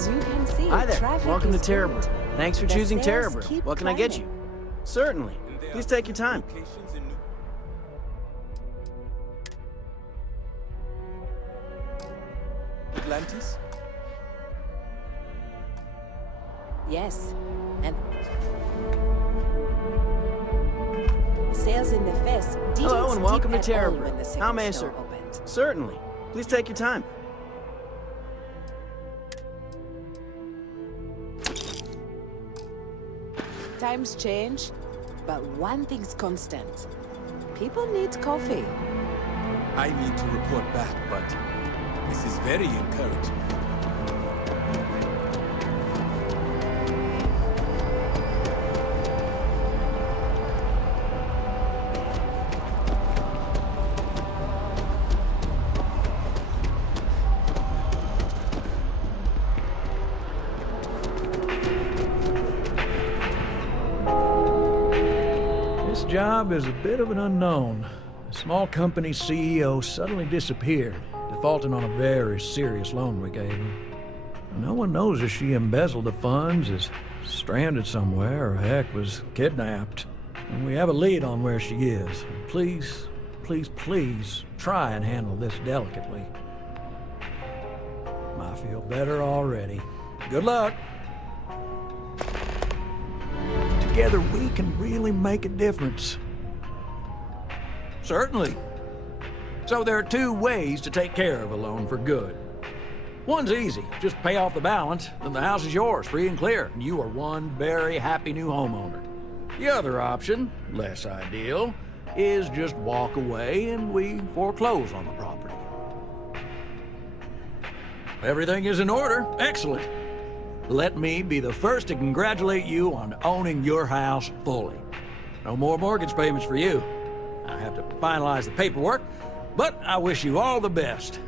As you can see, Hi there. traffic Welcome to is Terra good. Brew. Thanks for The choosing Terra sales Brew. keep What can I get you? climbing. Certainly. Please take your time. Atlantis? Yes, and sales in the fest didn't Hello and welcome to dip at Terra all Brew. when the How second may I store serve? opened. Certainly. Please take your time. Times change, but one thing's constant. People need coffee. I need to report back, but this is very encouraging. This job is a bit of an unknown. A small company CEO suddenly disappeared, defaulting on a very serious loan we gave him. No one knows if she embezzled the funds, is stranded somewhere, or heck, was kidnapped. And we have a lead on where she is. Please, please, please, try and handle this delicately. I feel better already. Good luck! Together we can really make a difference. Certainly. So there are two ways to take care of a loan for good. One's easy. Just pay off the balance, then the house is yours, free and clear, and you are one very happy new homeowner. The other option, less ideal, is just walk away and we foreclose on the property. Everything is in order. Excellent. Let me be the first to congratulate you on owning your house fully. No more mortgage payments for you. I have to finalize the paperwork, but I wish you all the best.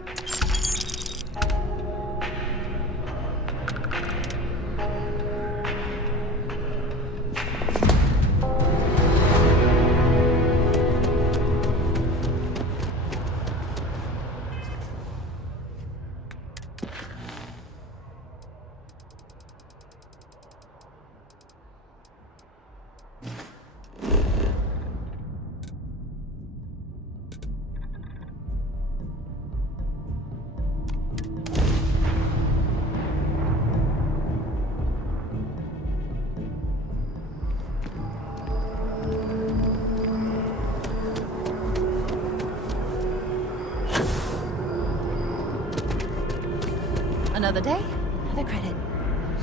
Another day, another credit.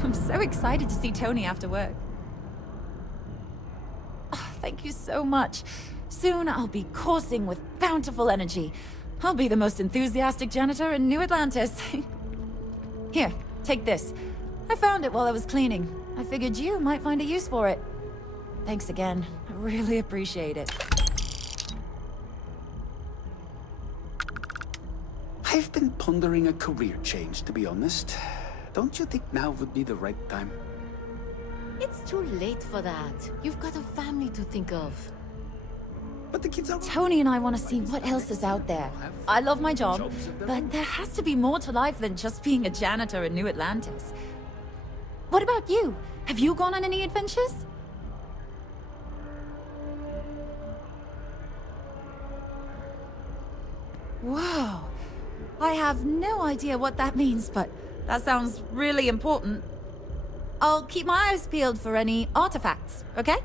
I'm so excited to see Tony after work. Oh, thank you so much. Soon I'll be coursing with bountiful energy. I'll be the most enthusiastic janitor in New Atlantis. Here, take this. I found it while I was cleaning. I figured you might find a use for it. Thanks again. I really appreciate it. I've been pondering a career change, to be honest. Don't you think now would be the right time? It's too late for that. You've got a family to think of. But the kids are... Tony and I want to see what else is out there. I love my job, but there has to be more to life than just being a janitor in New Atlantis. What about you? Have you gone on any adventures? Whoa. I have no idea what that means, but that sounds really important. I'll keep my eyes peeled for any artifacts, okay?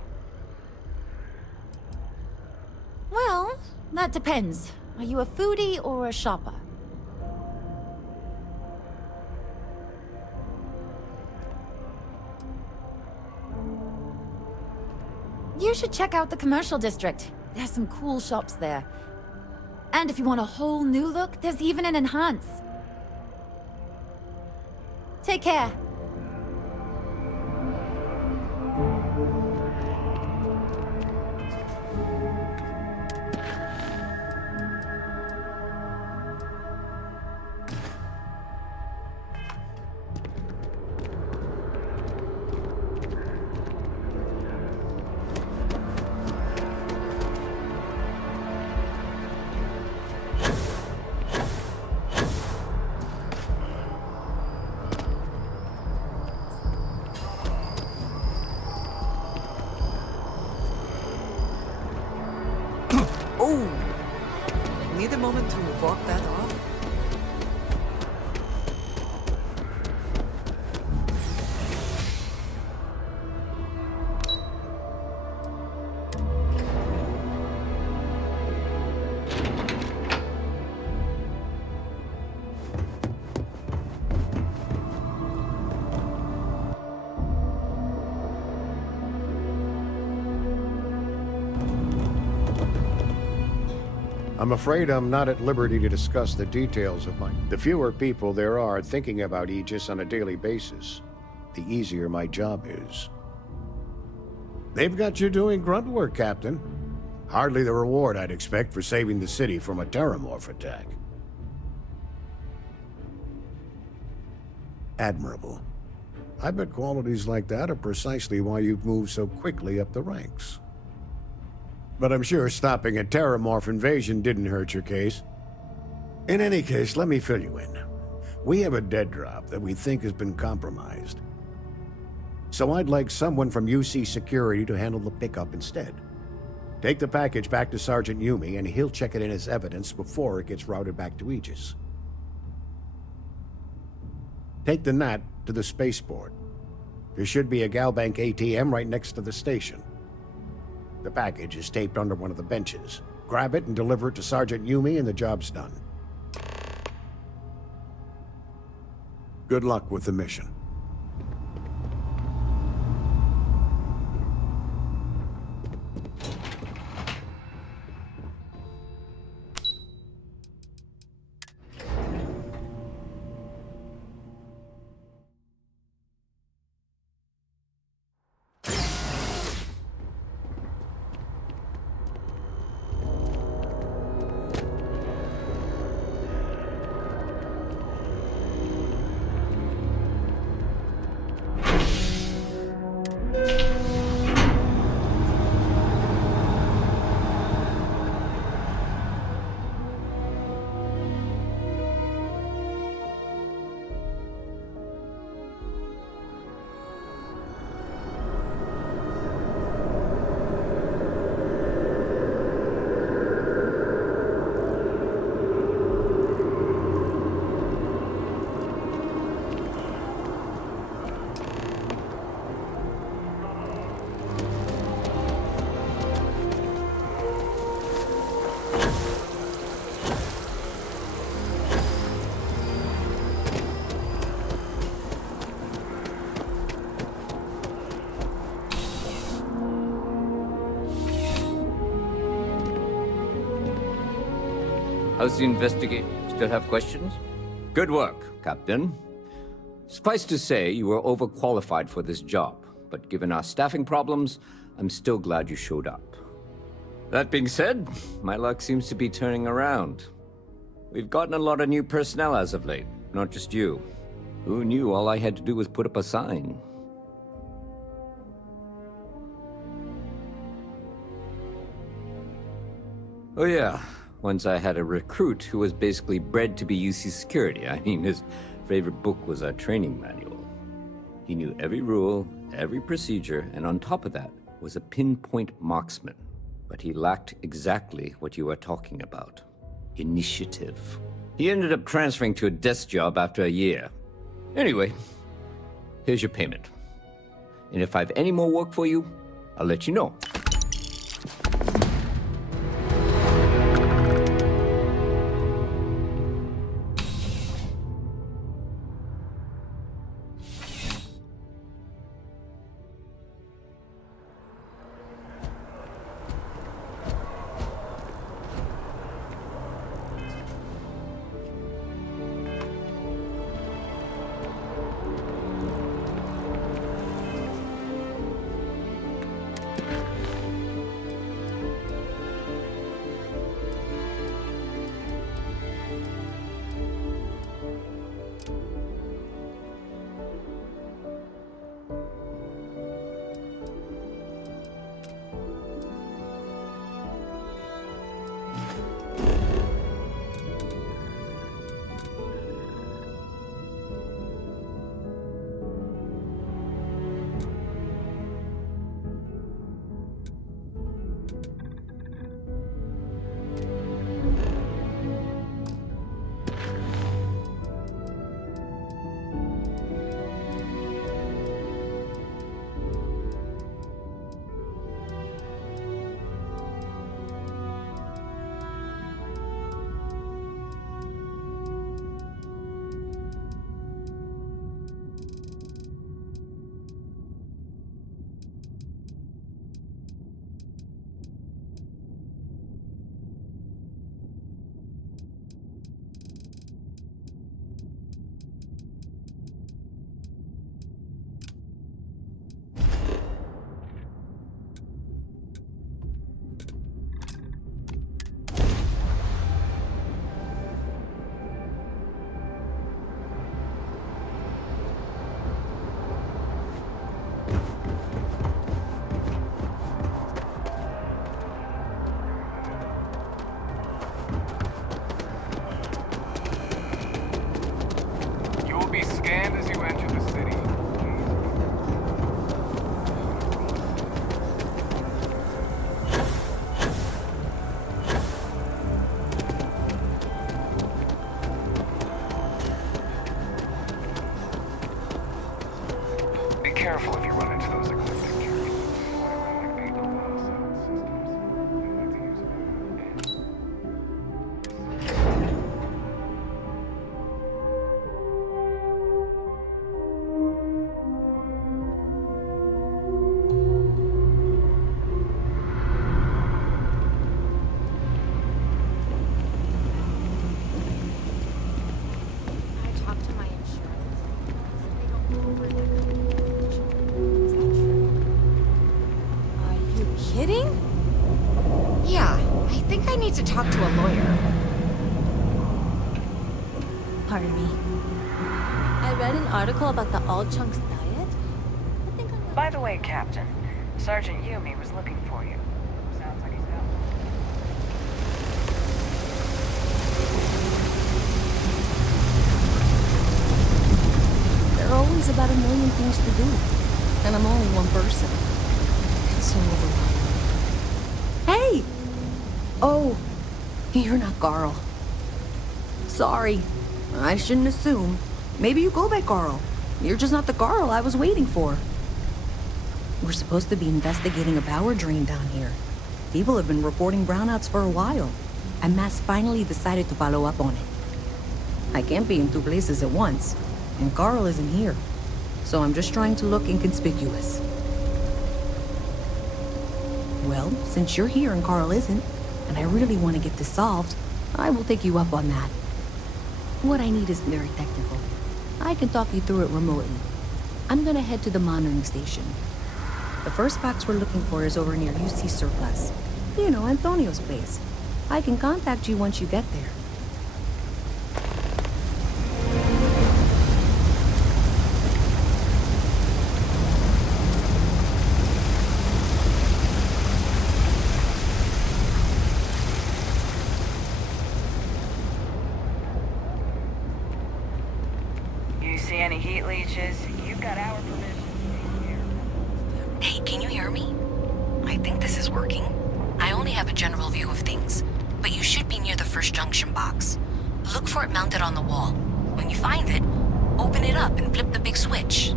Well, that depends. Are you a foodie or a shopper? You should check out the commercial district. There's some cool shops there. And if you want a whole new look, there's even an enhance. Take care. fought that off? I'm afraid I'm not at liberty to discuss the details of mine. The fewer people there are thinking about Aegis on a daily basis, the easier my job is. They've got you doing grunt work, Captain. Hardly the reward I'd expect for saving the city from a Terramorph attack. Admirable. I bet qualities like that are precisely why you've moved so quickly up the ranks. But I'm sure stopping a Terramorph invasion didn't hurt your case. In any case, let me fill you in. We have a dead drop that we think has been compromised. So I'd like someone from UC Security to handle the pickup instead. Take the package back to Sergeant Yumi, and he'll check it in as evidence before it gets routed back to Aegis. Take the Nat to the spaceport. There should be a Galbank ATM right next to the station. The package is taped under one of the benches. Grab it and deliver it to Sergeant Yumi, and the job's done. Good luck with the mission. How's the investigation? Still have questions? Good work, Captain. Suffice to say, you were overqualified for this job, but given our staffing problems, I'm still glad you showed up. That being said, my luck seems to be turning around. We've gotten a lot of new personnel as of late, not just you. Who knew all I had to do was put up a sign? Oh yeah. Once I had a recruit who was basically bred to be UC Security. I mean, his favorite book was our training manual. He knew every rule, every procedure, and on top of that, was a pinpoint marksman. But he lacked exactly what you are talking about. Initiative. He ended up transferring to a desk job after a year. Anyway, here's your payment. And if I have any more work for you, I'll let you know. careful if you run into those eclectic characters. Fly around like they know all sound systems. They like to use I talked to my insurance. They don't cover that kind of information. Is that true? Are you kidding? Yeah, I think I need to talk to a lawyer. Pardon me. I read an article about the all chunks diet. I think I'm gonna... By the way, Captain, Sergeant Yumi was looking for you. Sounds like he's out. There are always about a million things to do, and I'm only one person. It's so overwhelming. Hey! Oh, you're not Carl. Sorry, I shouldn't assume. Maybe you go by Carl. You're just not the Carl I was waiting for. We're supposed to be investigating a power drain down here. People have been reporting brownouts for a while, and Mass finally decided to follow up on it. I can't be in two places at once, and Carl isn't here. So I'm just trying to look inconspicuous. Well, since you're here and Carl isn't, and I really want to get this solved, I will take you up on that. What I need is very technical. I can talk you through it remotely. I'm gonna head to the monitoring station. The first box we're looking for is over near UC Surplus. You know, Antonio's place. I can contact you once you get there. You see any heat leeches? You've got our permission. Hey, can you hear me? I think this is working. I only have a general view of things, but you should be near the first junction box. Look for it mounted on the wall. When you find it, open it up and flip the big switch.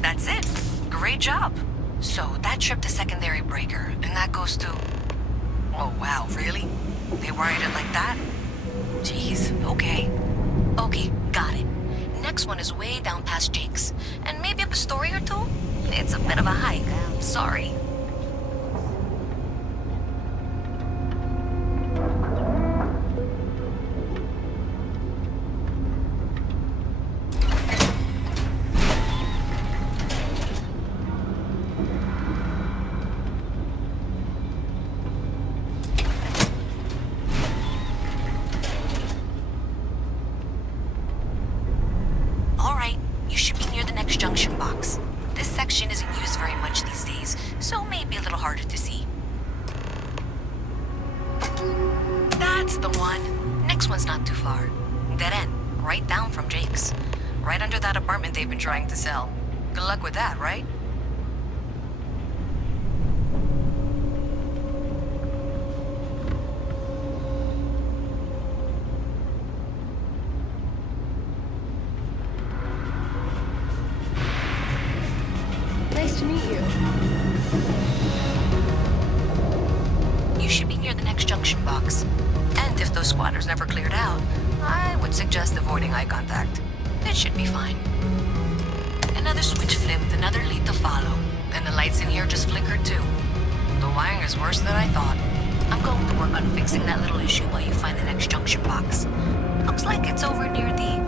That's it. Great job. So that tripped the secondary breaker, and that goes to... Oh, wow, really? They wired it like that? Jeez, okay. Okay, got it. Next one is way down past Jake's. And maybe up a story or two? It's a bit of a hike, I'm sorry. Alright, you should be near the next junction box. This section isn't used very much these days, so maybe a little harder to see. That's the one. Next one's not too far. Dead end, right down from Jake's. Right under that apartment they've been trying to sell. Good luck with that, right? Nice to meet you. You should be near the next junction box. And if those squatters never cleared out, I would suggest avoiding eye contact. It should be fine. Another switch flipped, another lead to follow. And the lights in here just flickered too. The wiring is worse than I thought. I'm going to work on fixing that little issue while you find the next junction box. Looks like it's over near the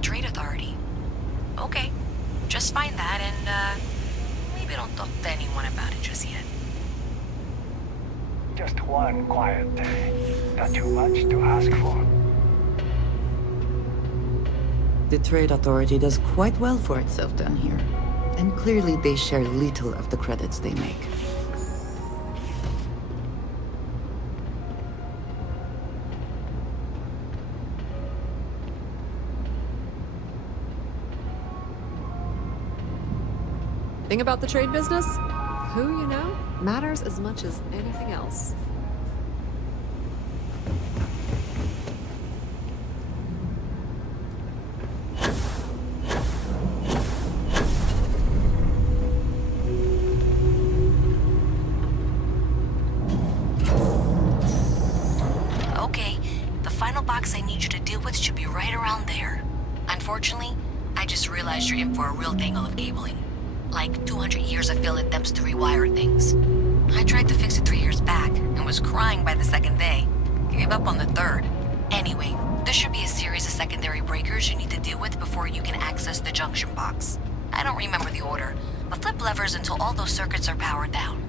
Trade Authority. Okay, just find that and, maybe don't talk to anyone about it just yet. Just one quiet day. Not too much to ask for. The Trade Authority does quite well for itself down here. And clearly they share little of the credits they make. Thing about the trade business? Who you know matters as much as anything else. okay? The final box I need you to deal with should be right around there. Unfortunately, I just realized you're in for a real tangle of cabling. Like 200 years of failed attempts to rewire things. I tried to fix it 3 years back and was crying by the second day. Gave up on the third. Anyway, there should be a series of secondary breakers you need to deal with before you can access the junction box. I don't remember the order, but flip levers until all those circuits are powered down.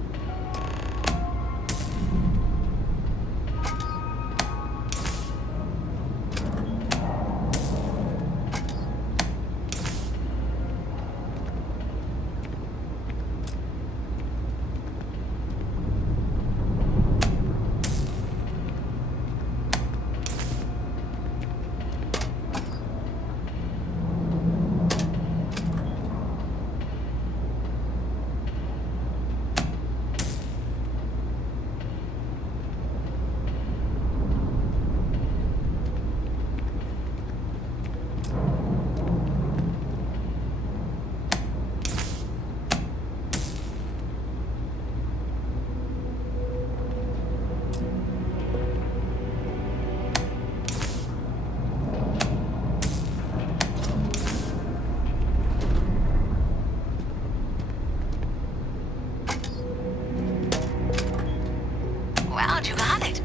Wow, you got it.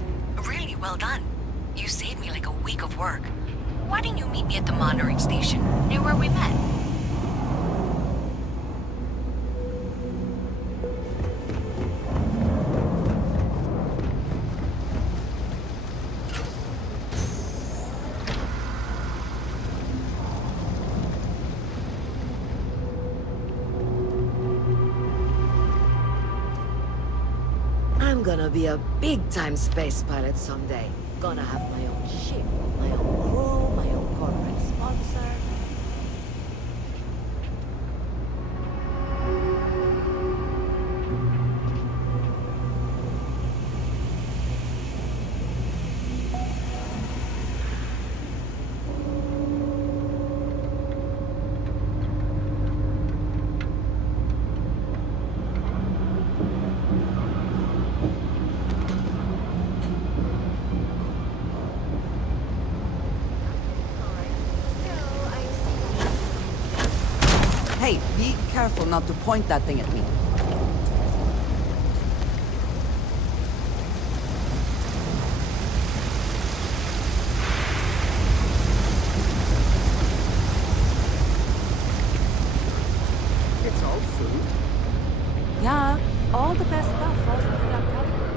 Really well done. You saved me like a week of work. Why didn't you meet me at the monitoring station, near where we met? I'm gonna be a big-time space pilot someday. Gonna have my own ship, my own crew, my own corporate sponsor. Hey, be careful not to point that thing at me. It's all food. Yeah, all the best stuff falls into that category.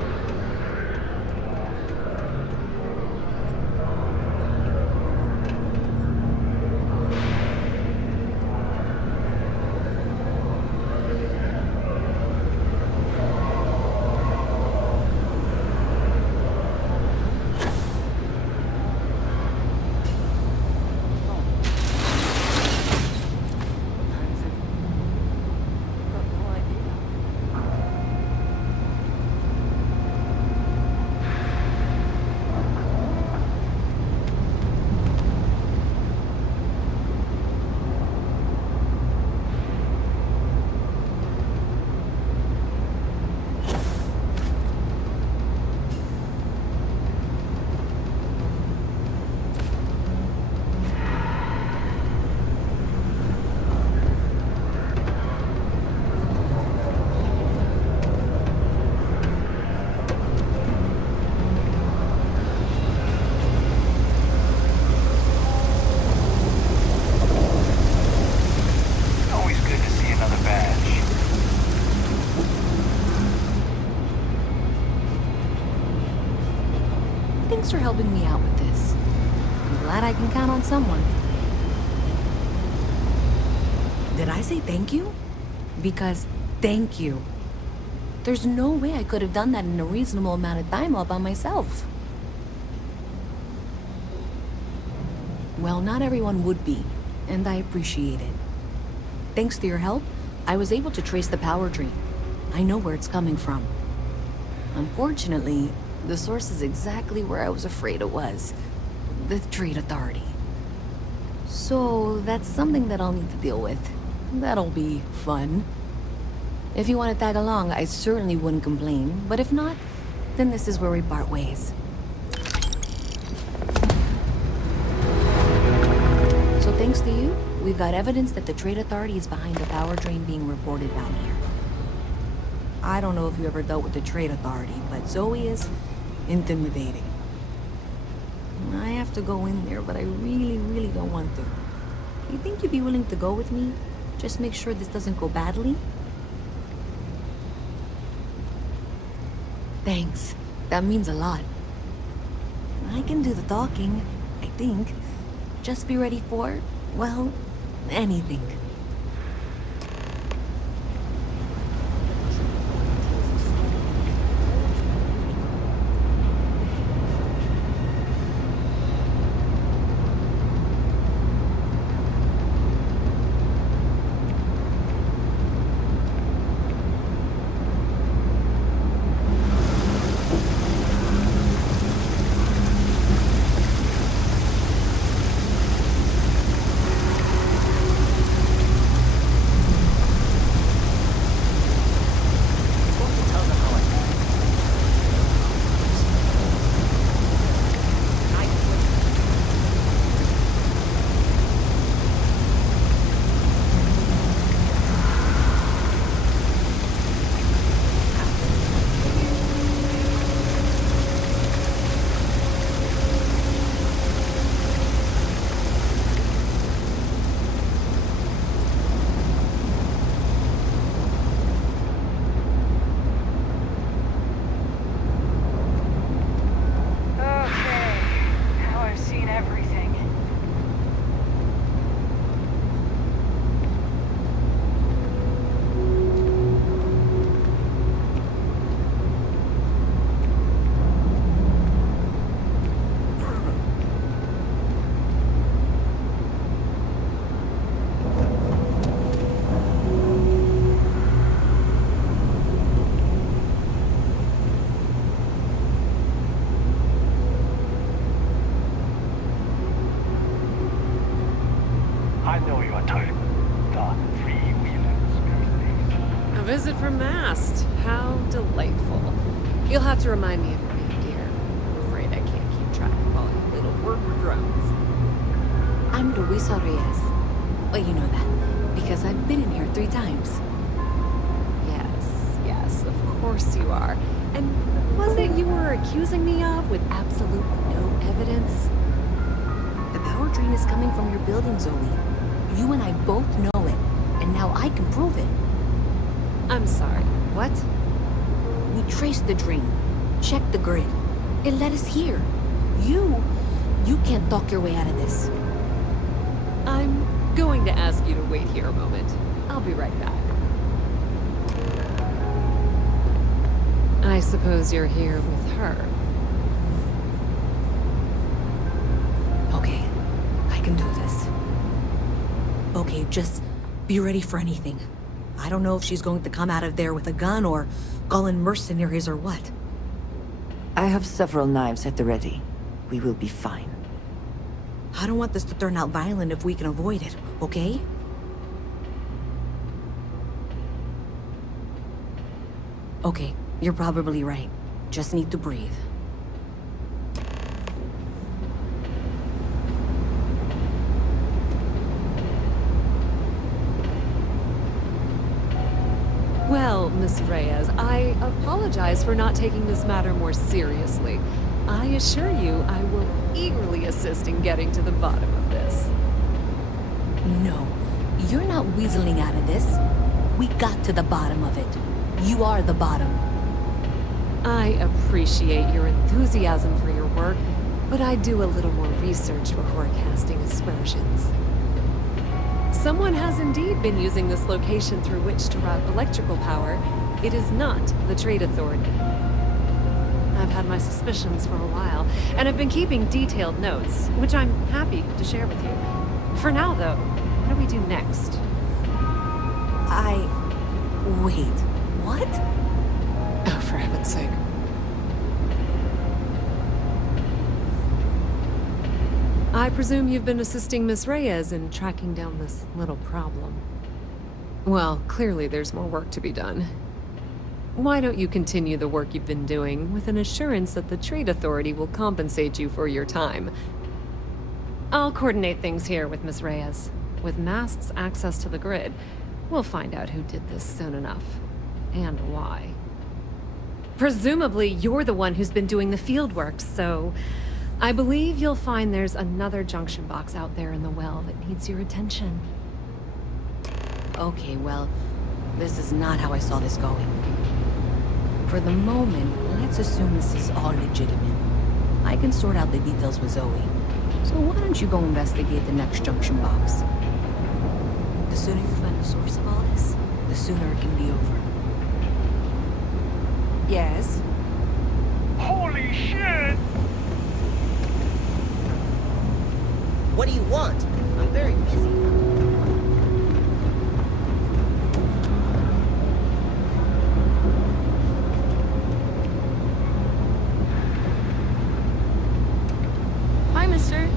Always good to see another badge. Thanks for helping me out with this. I'm glad I can count on someone. Did I say thank you? Because thank you. There's no way I could have done that in a reasonable amount of time all by myself. Well, not everyone would be, and I appreciate it. Thanks to your help, I was able to trace the power drain. I know where it's coming from. Unfortunately, the source is exactly where I was afraid it was. The Trade Authority. So, that's something that I'll need to deal with. That'll be fun. If you want to tag along, I certainly wouldn't complain, but if not, then this is where we part ways. And thanks to you, we've got evidence that the Trade Authority is behind the power drain being reported down here. I don't know if you ever dealt with the Trade Authority, but Zoe is intimidating. I have to go in there, but I really, really don't want to. You think you'd be willing to go with me? Just make sure this doesn't go badly? Thanks. That means a lot. I can do the talking, I think. Just be ready for, well, anything. I know your type. The freewheelers. A visit from Mast. How delightful. You'll have to remind me of your name, dear. I'm afraid I can't keep track of all your little worker drones. I'm Luisa Reyes. Well, you know that, because I've been in here 3 times. Yes, of course you are. And what was it you were accusing me of with absolutely no evidence? The power drain is coming from your building, Zoe. You and I both know it, and now I can prove it. I'm sorry, what? We traced the drain, checked the grid. It led us here. You can't talk your way out of this. I'm going to ask you to wait here a moment. I'll be right back. I suppose you're here with her. Okay, I can do this. Okay, just be ready for anything. I don't know if she's going to come out of there with a gun or call in mercenaries or what. I have several knives at the ready. We will be fine. I don't want this to turn out violent if we can avoid it, okay? Okay, you're probably right. Just need to breathe. Well, Miss Reyes, I apologize for not taking this matter more seriously. I assure you I will eagerly assist in getting to the bottom of this. No, you're not weaseling out of this. We got to the bottom of it. You are the bottom. I appreciate your enthusiasm for your work, but I do a little more research before casting aspersions. Someone has indeed been using this location through which to route electrical power. It is not the Trade Authority. I've had my suspicions for a while, and I've been keeping detailed notes, which I'm happy to share with you. For now, though, what do we do next? Wait, what? Oh, for heaven's sake. I presume you've been assisting Miss Reyes in tracking down this little problem. Well, clearly there's more work to be done. Why don't you continue the work you've been doing with an assurance that the Trade Authority will compensate you for your time? I'll coordinate things here with Miss Reyes. With Mast's access to the grid, we'll find out who did this soon enough. And why. Presumably, you're the one who's been doing the field work, so... I believe you'll find there's another junction box out there in the well that needs your attention. Okay, well, this is not how I saw this going. For the moment, let's assume this is all legitimate. I can sort out the details with Zoe. So why don't you go investigate the next junction box? The sooner you find the source of all this, the sooner it can be over. Yes? Holy shit! What do you want? I'm very busy. Hi, mister.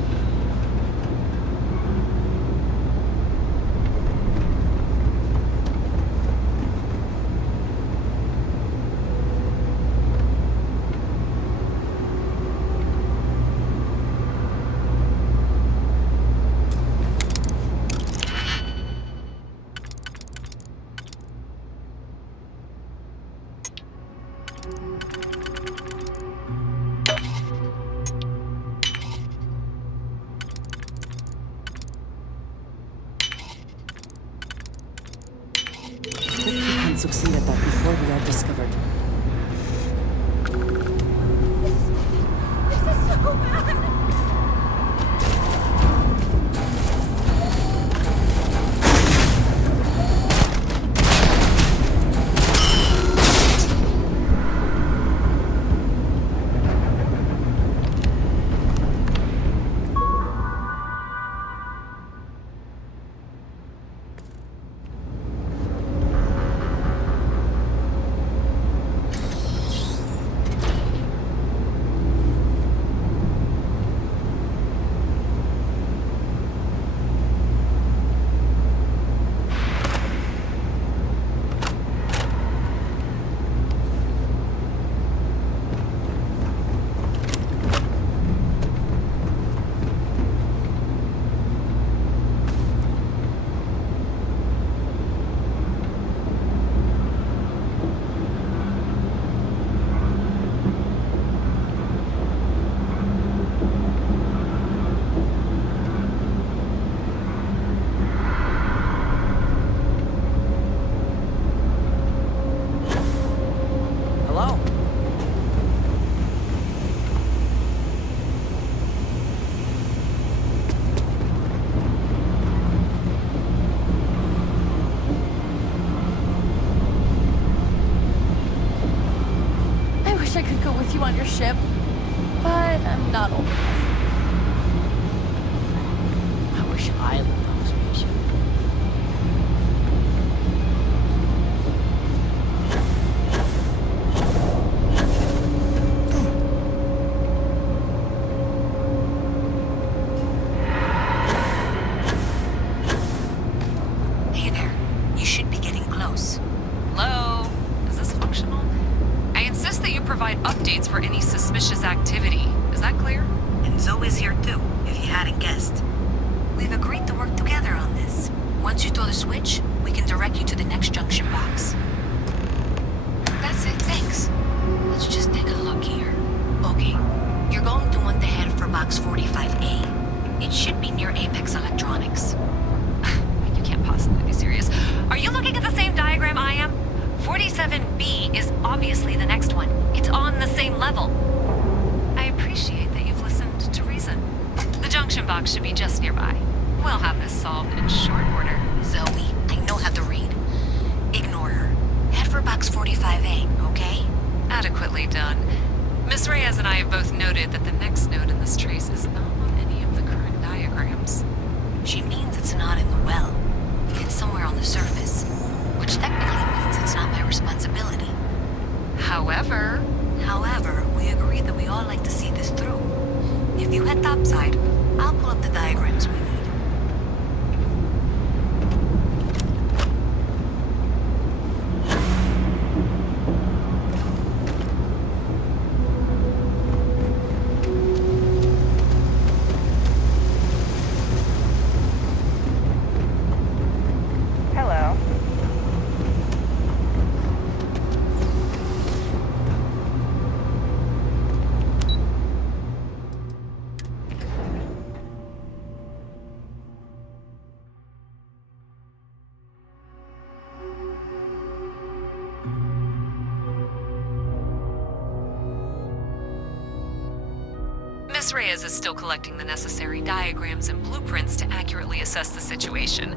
Succeed at that before we are discovered. This is so bad! You on your ship, but I'm not old enough. I wish I lived on a spaceship. Hey there. You should be getting close. Hello? Is this functional? I insist that you provide updates for any suspicious activity. Is that clear? And Zoe's here too, if you hadn't guessed. We've agreed to work together on this. Once you throw the switch, we can direct you to the next junction box. That's it, thanks. Let's just take a look here. Okay, you're going to want to head for box 45A. It should be near Apex Electronics. You can't possibly be serious. Are you looking at the same diagram I am? 47B is obviously the next one. It's on the same level. I appreciate that you've listened to reason. The junction box should be just nearby. We'll have this solved in short order. Zoe, I know how to read. Ignore her. Head for box 45A, okay? Adequately done. Miss Reyes and I have both noted that the next node in this trace is not on any of the current diagrams. She means it's not in the well. It's somewhere on the surface. Which technically means it's not my responsibility. However, we agreed that we all like to see this through. If you head topside, I'll pull up the diagrams we need. Miss Reyes is still collecting the necessary diagrams and blueprints to accurately assess the situation.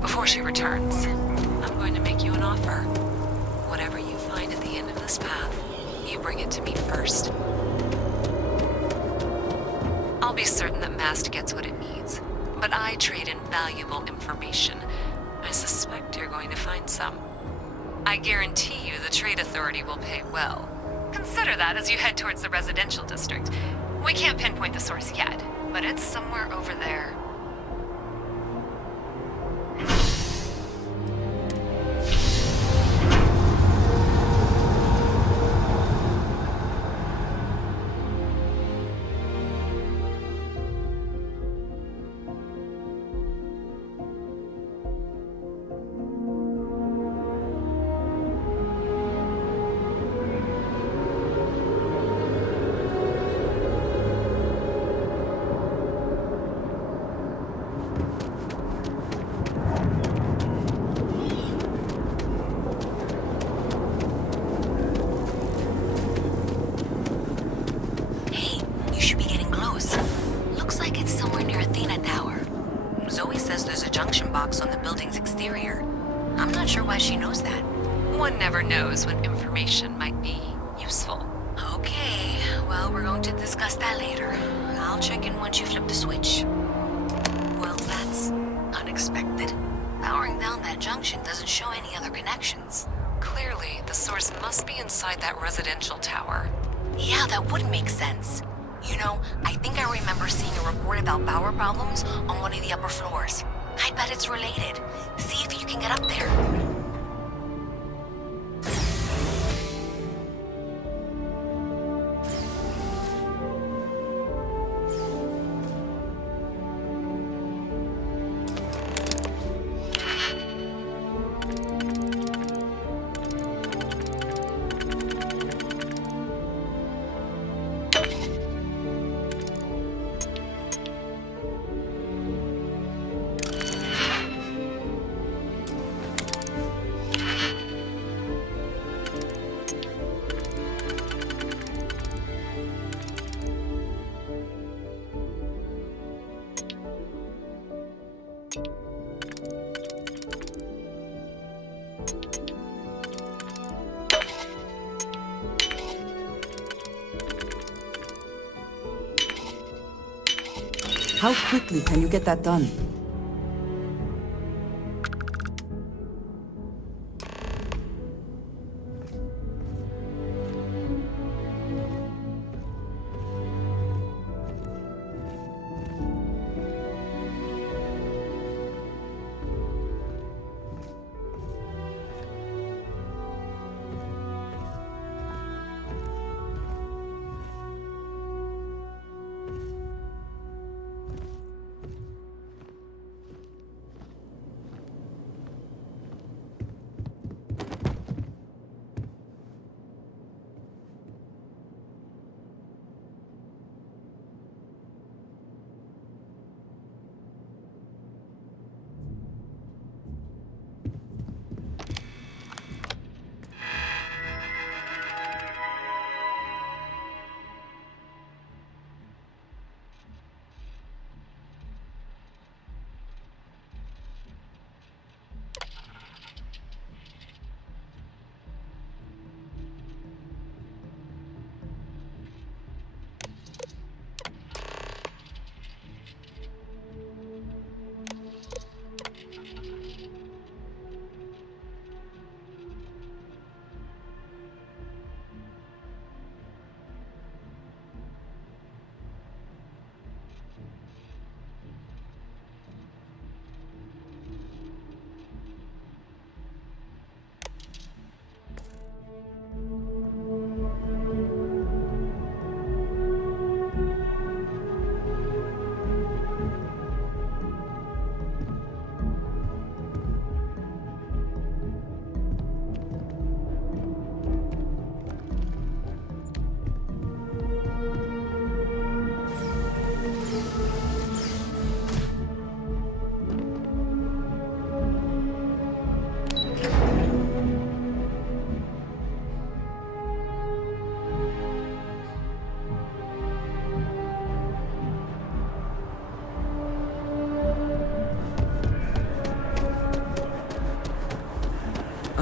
Before she returns, I'm going to make you an offer. Whatever you find at the end of this path, you bring it to me first. I'll be certain that Mast gets what it needs, but I trade in valuable information. I suspect you're going to find some. I guarantee you the Trade Authority will pay well. Consider that as you head towards the residential district. We can't pinpoint the source yet, but it's somewhere over there. On the building's exterior. I'm not sure why she knows that. One never knows when information might be useful. Okay, well, we're going to discuss that later. I'll check in once you flip the switch. Well, that's unexpected. Powering down that junction doesn't show any other connections. Clearly, the source must be inside that residential tower. Yeah, that would make sense. You know, I think I remember seeing a report about power problems on one of the upper floors. I bet it's related. See if you can get up there. How quickly can you get that done?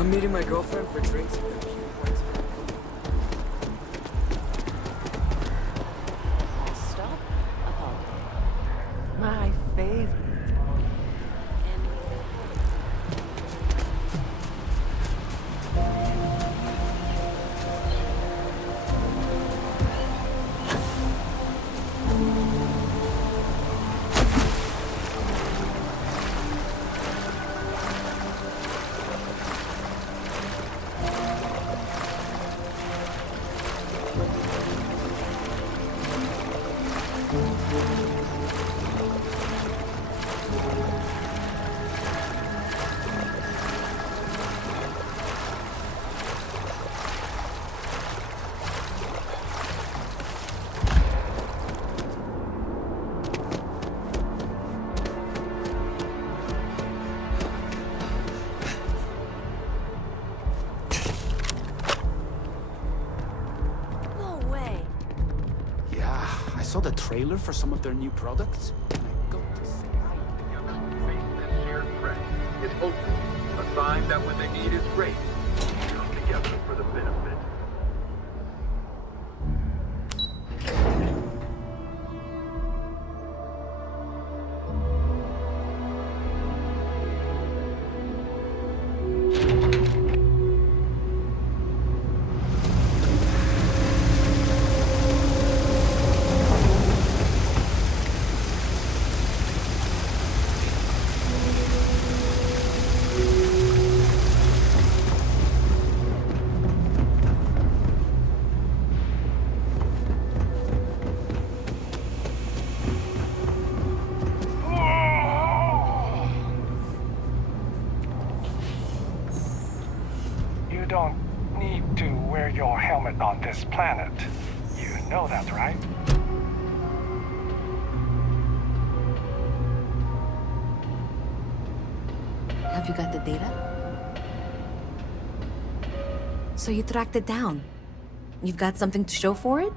I'm meeting my girlfriend for drinks at the Peter Party. Stop apologizing. My favorite. I saw the trailer for some of their new products. Shared threat is open, a sign that when the need is great, we come together for the benefit. You don't need to wear your helmet on this planet. You know that, right? Have you got the data? So you tracked it down. You've got something to show for it?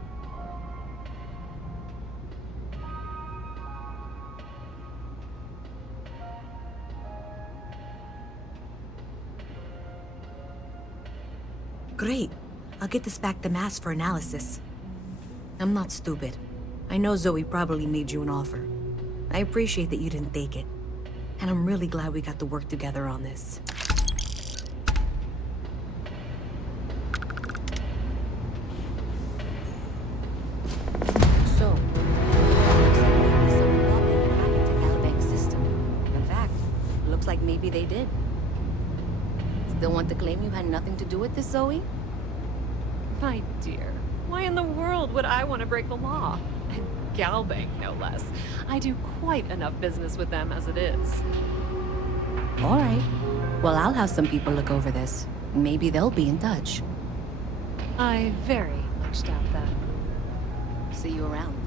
Great. I'll get this back to Mass for analysis. I'm not stupid. I know Zoe probably made you an offer. I appreciate that you didn't take it. And I'm really glad we got to work together on this. So, looks like maybe someone thought they could hack into Alabang's system. In fact, looks like maybe they did. Still want to claim you had nothing to do with this, Zoe? My dear, why in the world would I want to break the law? And Galbank, no less. I do quite enough business with them as it is. All right. Well, I'll have some people look over this. Maybe they'll be in touch. I very much doubt that. See you around.